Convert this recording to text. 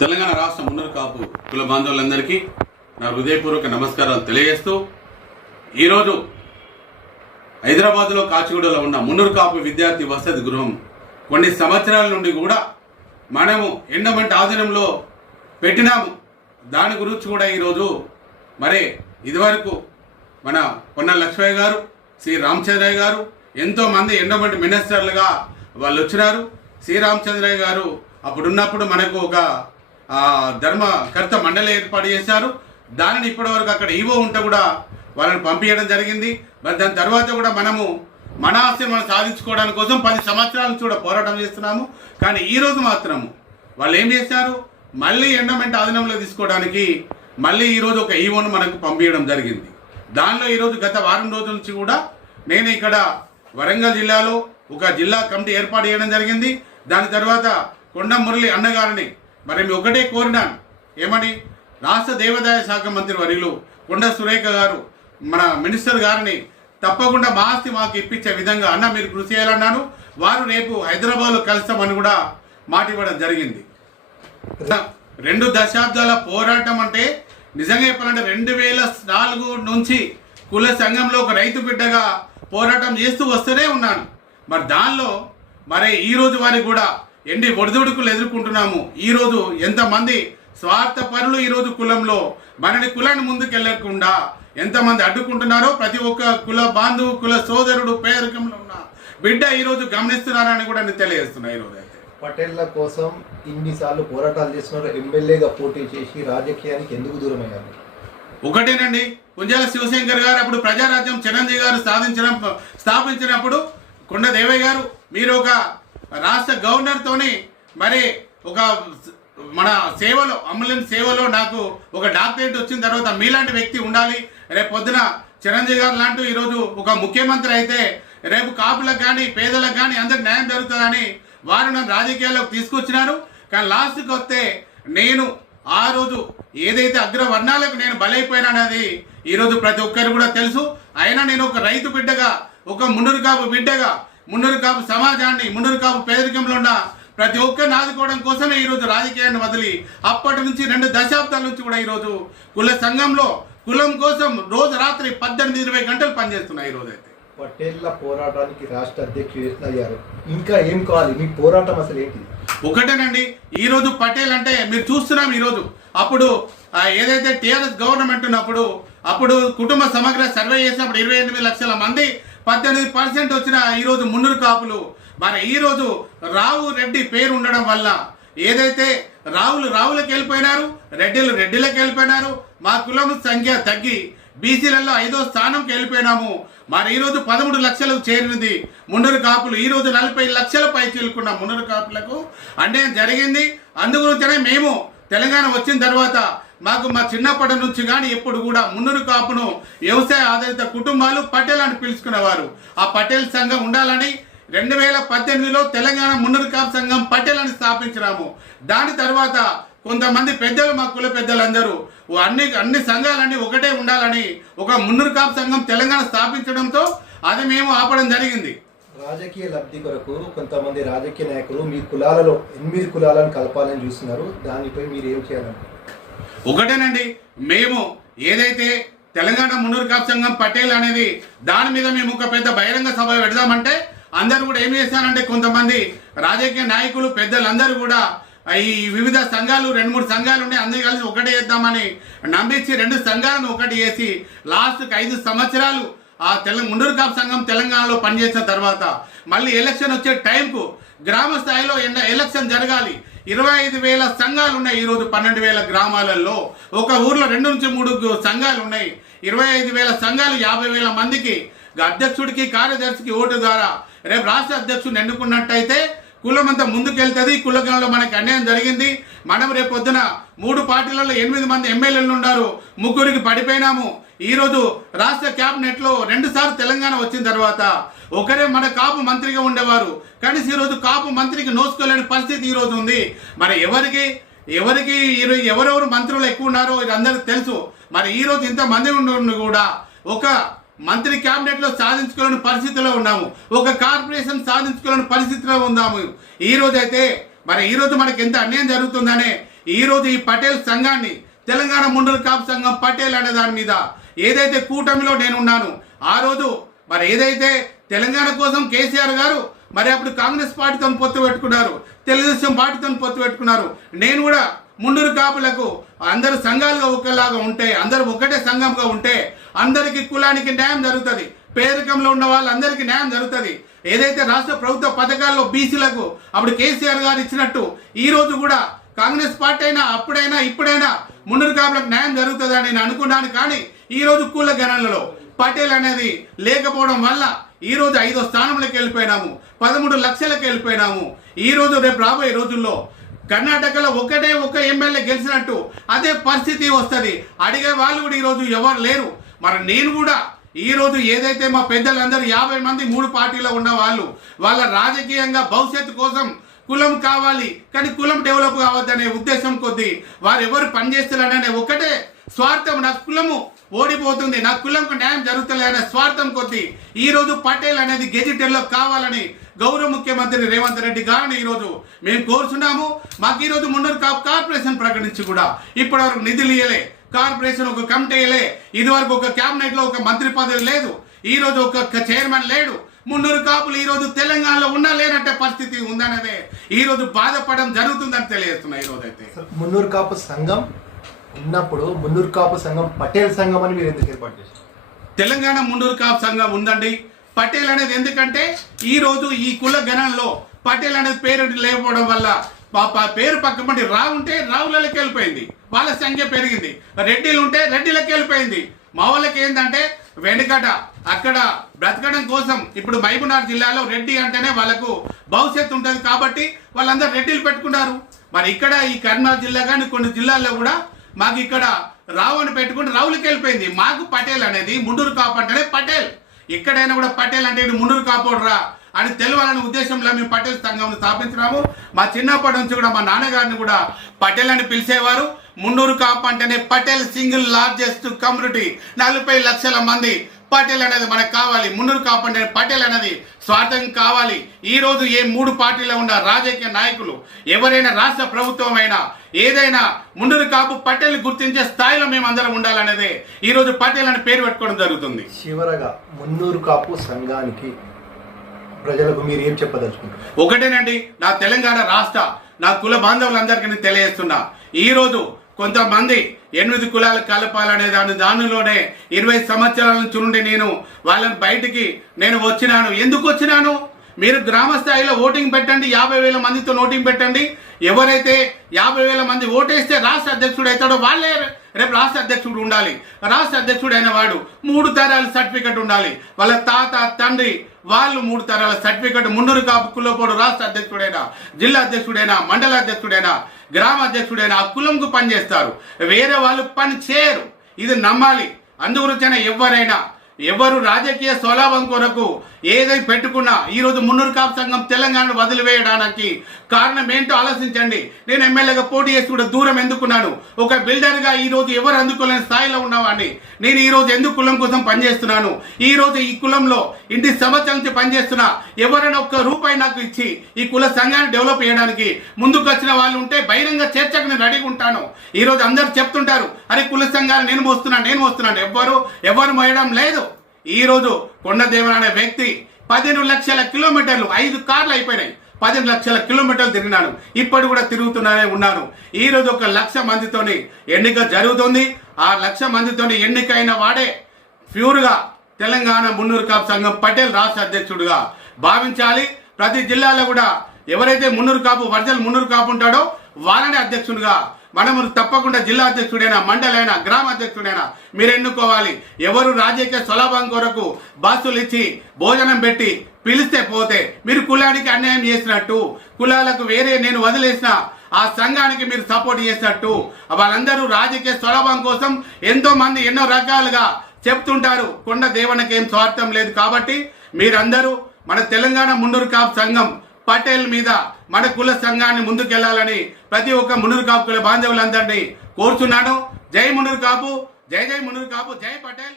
తెలంగాణ రాష్ట్ర మున్నూరు కాపు కుల బాంధవులందరికీ నా హృదయపూర్వక నమస్కారాలు తెలియజేస్తూ ఈరోజు హైదరాబాద్లో కాచిగూడలో ఉన్న మున్నూరు కాపు విద్యార్థి వసతి గృహం కొన్ని సంవత్సరాల నుండి కూడా మనము ఎండమంటి ఆధీనంలో పెట్టినాము. దాని గురించి కూడా ఈరోజు మరి ఇదివరకు మన పొన్న లక్ష్మయ్య గారు శ్రీ రామచంద్రయ్య గారు ఎంతోమంది ఎండమంటి మినిస్టర్లుగా వాళ్ళు వచ్చినారు శ్రీ రామచంద్రయ్య గారు అప్పుడున్నప్పుడు మనకు ఒక ధర్మకర్త మండలి ఏర్పాటు చేశారు. దానిని ఇప్పటివరకు అక్కడ ఈవో ఉంటే కూడా వాళ్ళని పంపించడం జరిగింది. మరి దాని తర్వాత కూడా మనము మన ఆశయం మనం సాధించుకోవడానికి కోసం పది సంవత్సరాల నుంచి కూడా పోరాటం చేస్తున్నాము. కానీ ఈ రోజు మాత్రము వాళ్ళు ఏం చేశారు? మళ్ళీ ఎండమెంట్ ఆధీనంలో తీసుకోవడానికి మళ్ళీ ఈరోజు ఒక ఈవోను మనకు పంపించడం జరిగింది. దానిలో ఈరోజు గత వారం రోజుల నుంచి కూడా నేను ఇక్కడ వరంగల్ జిల్లాలో ఒక జిల్లా కమిటీ ఏర్పాటు చేయడం జరిగింది. దాని తర్వాత కొండ మురళి అన్నగారిని మరి మీ ఒకటే కోరినాను ఏమని? రాష్ట్ర దేవాదాయ శాఖ మంత్రి వర్యులు కొండ సురేఖ గారు మన మినిస్టర్ గారిని తప్పకుండా మా ఆస్తి మాకు ఇప్పించే విధంగా అన్న మీరు కృషి చేయాలన్నాను. వారు రేపు హైదరాబాద్లో కలుస్తామని కూడా మాట ఇవ్వడం జరిగింది. రెండు దశాబ్దాల పోరాటం అంటే నిజంగా చెప్పాలంటే రెండు వేల నాలుగు నుంచి కుల సంఘంలో ఒక రైతు బిడ్డగా పోరాటం చేస్తూ వస్తూనే ఉన్నాను. మరి దానిలో మరి ఈ రోజు వారికి కూడా ఎన్ని ఒడిదుడుకులు ఎదుర్కొంటున్నాము. ఈ రోజు ఎంతమంది స్వార్థ పరులు ఈ రోజు కులంలో? మనని కులాన్ని ముందుకెళ్ళకుండా ఎంతమంది అడ్డుకుంటున్నారో? ప్రతి ఒక్క కుల బాంధువు కుల సోదరుడు పేదరికంలో ఉన్న బిడ్డ ఈ రోజు గమనిస్తున్నారని కూడా నేను తెలియజేస్తున్నా ఈ రోజు అయితే. పటేళ్ళ కోసం ఇన్నిసార్లు పోరాటాలు చేస్తున్నారు. ఎమ్మెల్యేగా పోటీ చేసి రాజకీయానికి ఎందుకు దూరం అయ్యారు ఒకటేనండి పుంజాల శివశంకర్ గారు అప్పుడు ప్రజారాజ్యం చిరంజీవి గారు సాధించిన స్థాపించినప్పుడు కొండ దేవయ్య గారు మీరు ఒక రాష్ట్ర గవర్నర్తోని మరి ఒక మన సేవలో అంబులెన్స్ సేవలో నాకు ఒక డాక్టరేట్ వచ్చిన తర్వాత మీలాంటి వ్యక్తి ఉండాలి. రేపు పొద్దున చిరంజీవి గారు లాంటి ఈరోజు ఒక ముఖ్యమంత్రి అయితే రేపు కాపులకు కానీ పేదలకు కానీ అందరికి న్యాయం జరుగుతుందని వారు నన్ను రాజకీయాల్లోకి తీసుకొచ్చినారు. కానీ లాస్ట్కి వస్తే నేను ఆ రోజు ఏదైతే అగ్రవర్ణాలకు నేను బలైపోయినానది ఈరోజు ప్రతి ఒక్కరు కూడా తెలుసు. అయినా నేను ఒక రైతు బిడ్డగా ఒక మున్నూరు కాపు బిడ్డగా మున్నూరు కాపు సమాజాన్ని మున్నూరు కాపు పేదరికంలో ఉన్న ప్రతి ఒక్కరిని ఆదుకోవడం కోసమే ఈరోజు రాజకీయాన్ని వదిలి అప్పటి నుంచి రెండు దశాబ్దాల నుంచి కూడా ఈరోజు కుల సంఘంలో కులం కోసం రోజు రాత్రి పద్దెనిమిది ఇరవై గంటలు పనిచేస్తున్నా ఈరోజు అయితే. పటేళ్ళ పోరాటానికి రాష్ట్ర అధ్యక్షుడు అయ్యారు ఇంకా ఏం కావాలి? మీ పోరాటం అసలు ఏంటి? ఒకటేనండి ఈ రోజు పటేల్ అంటే మీరు చూస్తున్నాం ఈ రోజు. అప్పుడు ఏదైతే టిఆర్ఎస్ గవర్నమెంట్ ఉన్నప్పుడు అప్పుడు కుటుంబ సమగ్ర సర్వే చేసినప్పుడు ఇరవై ఎనిమిది లక్షల మంది పద్దెనిమిది పర్సెంట్ వచ్చిన ఈరోజు రోజు మున్నూరు కాపులు. మరి ఈరోజు రావు రెడ్డి పేరు ఉండడం వల్ల ఏదైతే రావులు రావులకు వెళ్ళిపోయినారు రెడ్డిలు రెడ్డిలకు వెళ్ళిపోయినారు మా కులం సంఖ్య తగ్గి బీసీలలో ఐదో స్థానంకి వెళ్ళిపోయినాము. మరి ఈరోజు పదమూడు లక్షలకు చేరినది మున్నరు కాపులు. ఈరోజు నలభై లక్షల పై చిలుకున్న మున్నరు కాపులకు అన్యాయం జరిగింది. అందుగురించనే మేము తెలంగాణ వచ్చిన తర్వాత మాకు మా చిన్నప్పటి నుంచి కానీ ఎప్పుడు కూడా మున్నూరు కాపును వ్యవసాయ ఆధారిత కుటుంబాలు పటేల్ అని పిలుచుకునేవారు. ఆ పటేల్ సంఘం ఉండాలని రెండు వేల పద్దెనిమిదిలో తెలంగాణ మున్నూరు కాపు సంఘం పటేల్ అని స్థాపించినాము. దాని తర్వాత కొంతమంది పెద్దలు మా కుల పెద్దలందరూ అన్ని అన్ని సంఘాలన్నీ ఒకటే ఉండాలని ఒక మున్నూరు కాపు సంఘం తెలంగాణ స్థాపించడంతో అది మేము ఆపడం జరిగింది. రాజకీయ లబ్ధి కొరకు కొంతమంది రాజకీయ నాయకులు మీ కులాలలో ఎనిమిది కులాలను కలపాలని చూస్తున్నారు. దానిపై మీరు ఏం చేయాలంటారు ఒకటేనండి మేము ఏదైతే తెలంగాణ మున్నూరు కాపు సంఘం పటేల్ అనేది దాని మీద మేము ఒక పెద్ద బహిరంగ సభ పెడదామంటే అందరూ కూడా ఏం చేశారంటే కొంతమంది రాజకీయ నాయకులు పెద్దలందరూ కూడా ఈ వివిధ సంఘాలు రెండు మూడు సంఘాలు ఉన్నాయి అందరూ కలిసి ఒకటే చేద్దామని నమ్మించి రెండు సంఘాలను ఒకటి చేసి లాస్ట్కి ఐదు సంవత్సరాలు ఆ తెల ముండూరు కాపు సంఘం తెలంగాణలో పనిచేసిన తర్వాత మళ్ళీ ఎలక్షన్ వచ్చే టైంకు గ్రామ స్థాయిలో ఎలక్షన్ జరగాలి. ఇరవై ఐదు వేల సంఘాలు ఉన్నాయి ఈరోజు పన్నెండు వేల గ్రామాలలో ఒక ఊర్లో రెండు నుంచి మూడు సంఘాలు ఉన్నాయి ఇరవై ఐదు వేల సంఘాలు యాభై వేల మందికి అధ్యక్షుడికి కార్యదర్శికి ఓటు ద్వారా రేపు రాష్ట్ర అధ్యక్షుడిని ఎన్నుకున్నట్టయితే కులం అంతా ముందుకెళ్తుంది. కులగంలో మనకి అన్యాయం జరిగింది. మనం రేపు పొద్దున మూడు పార్టీలలో ఎనిమిది మంది ఎమ్మెల్యేలు ఉన్నారు ముగ్గురికి పడిపోయినాము. ఈ రోజు రాష్ట్ర క్యాబినెట్లో తెలంగాణ వచ్చిన తర్వాత ఒకరే మన కాపు మంత్రిగా ఉండేవారు. కానీ ఈ రోజు కాపు మంత్రికి నోసుకోలేని పరిస్థితి ఈ రోజు ఉంది. మరి ఎవరికి ఎవరికి ఈరోజు ఎవరెవరు మంత్రులు ఎక్కువ ఉన్నారో ఇది అందరికి తెలుసు. మరి ఈరోజు ఇంతమంది ఇంత కూడా ఒక మంత్రి క్యాబినెట్లో సాధించుకోలేని పరిస్థితిలో ఉన్నాము. ఒక కార్పొరేషన్ సాధించుకోలేని పరిస్థితిలో ఉన్నాము. ఈ అయితే మరి ఈరోజు మనకి ఎంత అన్యాయం జరుగుతుందనే ఈ రోజు ఈ పటేల్ సంఘాన్ని తెలంగాణ ముండల కాపు సంఘం పటేల్ అనే దాని మీద ఏదైతే కూటమిలో నేను ఉన్నాను ఆ రోజు మరి ఏదైతే తెలంగాణ కోసం కేసీఆర్ గారు మరి అప్పుడు కాంగ్రెస్ పార్టీతో పొత్తు పెట్టుకున్నారు తెలుగుదేశం పార్టీతో పొత్తు పెట్టుకున్నారు నేను కూడా ముండూరు కాపులకు అందరు సంఘాలుగా ఒకలాగా ఉంటే అందరూ ఒకటే సంఘంగా ఉంటే అందరికి కులానికి న్యాయం జరుగుతుంది పేదరికంలో ఉన్న వాళ్ళందరికీ న్యాయం జరుగుతుంది. ఏదైతే రాష్ట్ర ప్రభుత్వ పథకాల్లో బీసీలకు అప్పుడు కేసీఆర్ గారు ఇచ్చినట్టు ఈ రోజు కూడా కాంగ్రెస్ పార్టీ అయినా అప్పుడైనా ఇప్పుడైనా ముండూరు కాపులకు న్యాయం జరుగుతుందని నేను అనుకున్నాను కానీ ఈ రోజు కుల గణనలో పటేల్ అనేది లేకపోవడం వల్ల ఈరోజు ఐదో స్థానంలోకి వెళ్ళిపోయినాము పదమూడు లక్షలకు వెళ్ళిపోయినాము. ఈ రోజు రేపు రాబోయే రోజుల్లో కర్ణాటకలో ఒకటే ఒక ఎమ్మెల్యే గెలిచినట్టు అదే పరిస్థితి వస్తుంది. అడిగే వాళ్ళు కూడా ఈరోజు ఎవరు లేరు. మరి నేను కూడా ఈ రోజు ఏదైతే మా పెద్దలందరూ యాభై మంది మూడు పార్టీలో ఉన్న వాళ్ళు వాళ్ళ రాజకీయంగా భవిష్యత్తు కోసం కులం కావాలి కానీ కులం డెవలప్ కావద్దనే ఉద్దేశం కొద్దీ వారు ఎవరు పనిచేస్తున్నారనే ఒకటే స్వార్థం నా కులము. ఓడిపోతుంది. నా కులంకు న్యాయం జరుగుతలేదనే స్వార్థం కొద్దీ ఈ రోజు పటేల్ అనేది గెజిటెల్లో కావాలని గౌరవ ముఖ్యమంత్రి రేవంత్ రెడ్డి గారిని ఈరోజు మేము కోరుచున్నాము. మాకు ఈ రోజు మున్నూరు కాప్ కార్పొరేషన్ ప్రకటించి కూడా ఇప్పటివరకు నిధులు ఇయ్యలే కార్పొరేషన్ ఒక కమిటీ ఇయ్యలే ఇదివరకు ఒక క్యాబినెట్లో ఒక మంత్రి పదవి లేదు. ఈ రోజు ఒక చైర్మన్ లేడు. మున్నూరు కాపులు ఈరోజు తెలంగాణలో ఉన్నా లేనట్టే పరిస్థితి ఉందనేదే. ఈ రోజు బాధపడడం జరుగుతుందని తెలియజేస్తున్నా ఈ రోజు అయితే మున్నూరు కాపు సంఘం ఉన్నప్పుడు మున్నూరు కాపు సంఘం పటేల్ సంఘం అని మీరు ఎందుకు ఏర్పాటు చేశారు? తెలంగాణ ముండూరు కాపు సంఘం ఉందండి. పటేల్ అనేది ఎందుకంటే ఈ రోజు ఈ కుల గణంలో పటేల్ అనేది పేరు లేకపోవడం వల్ల పా- పేరు పక్కపండి రావు ఉంటే రావులకి వెళ్ళిపోయింది. వాళ్ళ సంఖ్య పెరిగింది. రెడ్డిలు ఉంటే రెడ్డిలకి వెళ్ళిపోయింది. మా వాళ్ళకి ఏంటంటే వెనుకట అక్కడ బ్రతకడం కోసం ఇప్పుడు మహబూబ్నగర్ జిల్లాలో రెడ్డి అంటేనే వాళ్ళకు భవిష్యత్తు ఉంటుంది కాబట్టి వాళ్ళందరూ రెడ్డిలు పెట్టుకున్నారు. మరి ఇక్కడ ఈ కర్నూలు జిల్లా కానీ కొన్ని జిల్లాల్లో కూడా మాకు ఇక్కడ రావు అని పెట్టుకుంటే రావులకి వెళ్ళిపోయింది. మాకు పటేల్ అనేది ముండూరు కాపు అంటేనే పటేల్. ఎక్కడైనా కూడా పటేల్ అంటే ముండూరు కాపోడరా అని తెలవాలనే ఉద్దేశంలో మేము పటేల్ సంఘం స్థాపించినాము. మా చిన్నప్పటి నుంచి కూడా మా నాన్నగారిని కూడా పటేల్ అని పిలిచేవారు. మున్నూరు కాపు అంటేనే పటేల్ సింగిల్ లార్జెస్ట్ కమ్యూనిటీ. నలభై లక్షల మంది పటేల్ అనేది మనకు కావాలి మున్నూరు కాపు అంటే పటేల్ అనేది స్వార్థం కావాలి. ఈ రోజు ఏ మూడు పార్టీలో ఉన్న రాజకీయ నాయకులు ఎవరైనా రాష్ట్ర ప్రభుత్వం అయినా ఏదైనా మున్నూరు కాపు పటేల్ గుర్తించే స్థాయిలో మేము అందరం ఉండాలనేదే ఈ రోజు పటేల్ అని పేరు పెట్టుకోవడం జరుగుతుంది. చివరగా మున్నూరు కాపు సంఘానికి ప్రజలకు మీరు ఏం చెప్పదలుచుకుంటారు ఒకటేనండి నా తెలంగాణ రాష్ట్ర నా కుల బాంధవులందరికీ నేను తెలియజేస్తున్నా. ఈ రోజు కొంతమంది ఎనిమిది కులాలు కలపాలనే దాని దానిలోనే ఇరవై సంవత్సరాల నుంచి నుండి నేను వాళ్ళని బయటికి నేను వచ్చినాను. ఎందుకు వచ్చినాను? మీరు గ్రామ స్థాయిలో ఓటింగ్ పెట్టండి యాభై వేల మందితో ఓటింగ్ పెట్టండి. ఎవరైతే యాభై వేల మంది ఓటేస్తే రాష్ట్ర అధ్యక్షుడు అవుతాడో వాళ్ళే రేపు రాష్ట్ర అధ్యక్షుడు ఉండాలి. రాష్ట్ర అధ్యక్షుడు అయిన వాడు మూడు తరాల సర్టిఫికెట్ ఉండాలి. వాళ్ళ తాత తండ్రి వాళ్ళు మూడు తరాల సర్టిఫికెట్ మున్నూరు కాపు కులపోడు రాష్ట్ర అధ్యక్షుడైనా జిల్లా అధ్యక్షుడైనా మండల అధ్యక్షుడైనా గ్రామ అధ్యక్షుడైన ఆ కులంకు పనిచేస్తారు. వేరే వాళ్ళు పని చేయరు. ఇది నమ్మాలి. అందుగురించైనా ఎవరైనా ఎవరు రాజకీయ స్వలాభం కొరకు ఏదై పెట్టుకున్నా ఈరోజు మున్నూరు కాపు సంఘం తెలంగాణను వదిలివేయడానికి కారణం ఏంటో ఆలోచించండి. నేను ఎమ్మెల్యేగా పోటీ చేసి కూడా దూరం ఎందుకున్నాను? ఒక బిల్డర్గా ఈరోజు ఈ రోజు ఎవరు అందుకోలేని స్థాయిలో ఉన్నవాడిని? నేను ఈరోజు ఎందుకు కులం కోసం పనిచేస్తున్నాను? ఈ రోజు ఈ కులంలో ఇంటి సంవత్సరం నుంచి పనిచేస్తున్నా ఎవరైనా ఒక్క రూపాయి నాకు ఇచ్చి ఈ కుల సంఘాన్ని డెవలప్ చేయడానికి ముందుకు వచ్చిన వాళ్ళు ఉంటే బహిరంగ చర్చకు నేను రెడీగా ఉంటాను. ఈ రోజు అందరు చెప్తుంటారు అరే కుల సంఘాలు నేను మోస్తున్నాను నేను మోస్తున్నాను ఎవ్వరు? ఎవరు మోయడం లేదు. ఈ రోజు కొండదేవన్ అనే వ్యక్తి పదిహేను లక్షల కిలోమీటర్లు ఐదు కార్లు అయిపోయినాయి. పదిహేను లక్షల కిలోమీటర్లు తిరిగినాను ఇప్పటి కూడా తిరుగుతున్నానే ఉన్నాను ఈ రోజు ఒక లక్ష మందితోని ఎన్నిక జరుగుతుంది. ఆ లక్ష మందితోని ఎన్నికైన వాడే ప్యూర్గా తెలంగాణ మున్నూరు కాపు సంఘం పటేల్ రాష్ట్ర అధ్యక్షుడిగా భావించాలి. ప్రతి జిల్లాలో కూడా ఎవరైతే మున్నూరు కాపు వర్జల్ మున్నూరు కాపు ఉంటాడో వాళ్ళనే అధ్యక్షుడిగా మనము తప్పకుండా జిల్లా అధ్యక్షుడైనా మండలైనా గ్రామ అధ్యక్షుడైనా మీరు ఎన్నుకోవాలి. ఎవరు రాజకీయ స్వలాభం కొరకు బాసులు ఇచ్చి భోజనం పెట్టి పిలిస్తే పోతే మీరు కులానికి అన్యాయం చేసినట్టు కులాలకు వేరే నేను వదిలేసిన ఆ సంఘానికి మీరు సపోర్ట్ చేసినట్టు. వాళ్ళందరూ రాజకీయ స్వలాభం కోసం ఎంతో మంది ఎన్నో రకాలుగా చెప్తుంటారు. కొండ దేవనకి ఏం స్వార్థం లేదు కాబట్టి మీరందరూ మన తెలంగాణ ముండూరు కాపు సంఘం పటేల్ మీద మన కుల సంఘాన్ని ముందుకెళ్ళాలని ప్రతి ఒక్క మునురు కాపు కుల బాంధవులందరినీ కోరుచున్నాను. జై మునురు కాపు జై జై మునురు కాపు జై పటేల్.